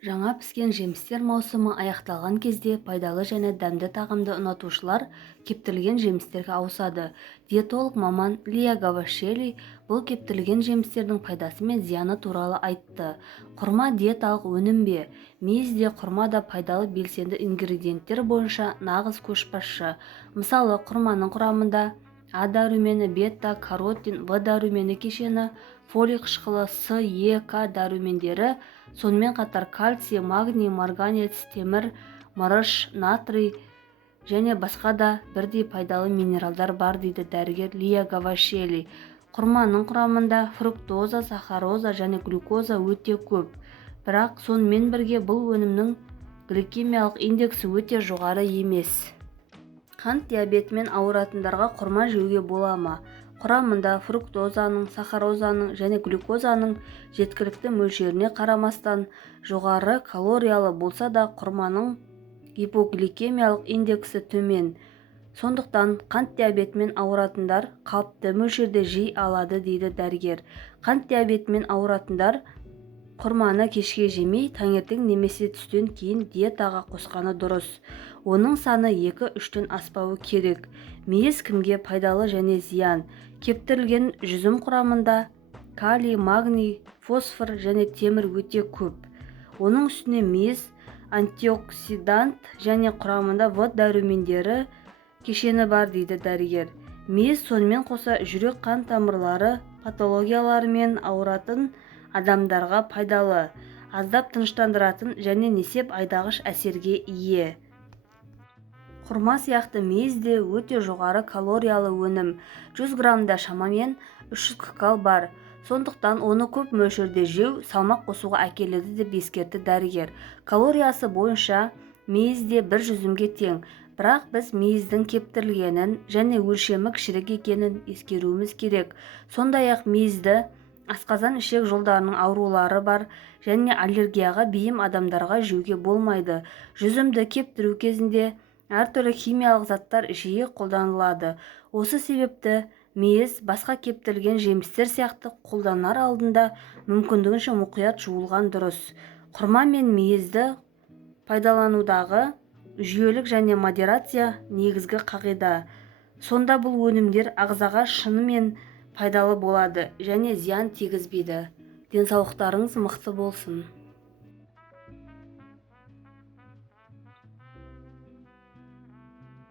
Жаңа піскен жемістер маусымы аяқталған кезде пайдалы және дәмді тағамды ұнатушылар кептірілген жемістерге ауысады. Диетолог маман Лия Гавашели бұл кептірілген жемістердің пайдасы мен зияны туралы айтты. Құрма диеталық өнім бе? Мейізде құрма да пайдалы белсенді ингредиенттер бойынша нағыз көшбасшы. Мысалы, құрманың құрамында А дәрумені, бета-каротин, В дәрумені кешені, фолий қышқылы, С, Е, К дәрумендері, сонымен қатар кальций, магний, марганец, темір, мырыш, натрий және басқа да бірдей пайдалы минералдар бар дейді дәрігер Лия Гавашели. Құрманың құрамында фруктоза, сахароза және глюкоза өте көп. Бірақ сонымен бірге бұл өнімнің гликемиялық индексі өте жоғары емес. Қант диабетімен ауыратындарға құрма жеуге бола ма? Құрамында фруктозаның, сахарозаның және глюкозаның жеткілікті мөлшеріне қарамастан жоғары калориялы болса да құрманың гипогликемиялық индексі төмен. Сондықтан қант диабетімен ауыратындар қалыпты мөлшерде жей алады дейді дәрігер. Қант диабетімен ауыратындар құрманы кешке жемей, таңертең немесе түстен кейін диетаға қосқаны дұрыс. Оның саны 2-3-тен аспауы керек. Мейіз кімге пайдалы және зиян? Кептірілген жүзім құрамында калий, магний, фосфор және темір өте көп. Оның үстіне мейіз антиоксидант және құрамында В дәрумендері кешені бар дейді дәрігер. Мейіз сонымен қоса жүрек қан тамырлары патологияларымен ауыратын адамдарға пайдалы, аздап тыныштандыратын және несеп айдағыш әсерге ие. Құрма сияқты мейіз де өте жоғары калориялы өнім. 100 граммда шамамен 300 ккал бар. Сондықтан оны көп мөлшерде жеу салмақ қосуға әкеледі деп ескертті дәрігер. Калориясы бойынша мейіз де бір жүзімге тең. Бірақ біз мейіздің кептірілгенін және өлшемі кішірек екенін ескеруіміз керек. Сондай-ақ мейізді асқазан ішек жолдарының аурулары бар және аллергияға бейім адамдарға жеуге болмайды. Жүзімді кептіру кезінде әртүрлі химиялық заттар жиі қолданылады. Осы себепті мейіз басқа кептірілген жемістер сияқты қолданар алдында мүмкіндігінше мұқият жуылған дұрыс. Құрма мен мейізді пайдаланудағы жүйелік және модерация негізгі қағида. Сонда бұл өнімдер ағзаға шынымен пайдалы болады және зиян тигізбейді. Денсаулықтарыңыз мықты болсын.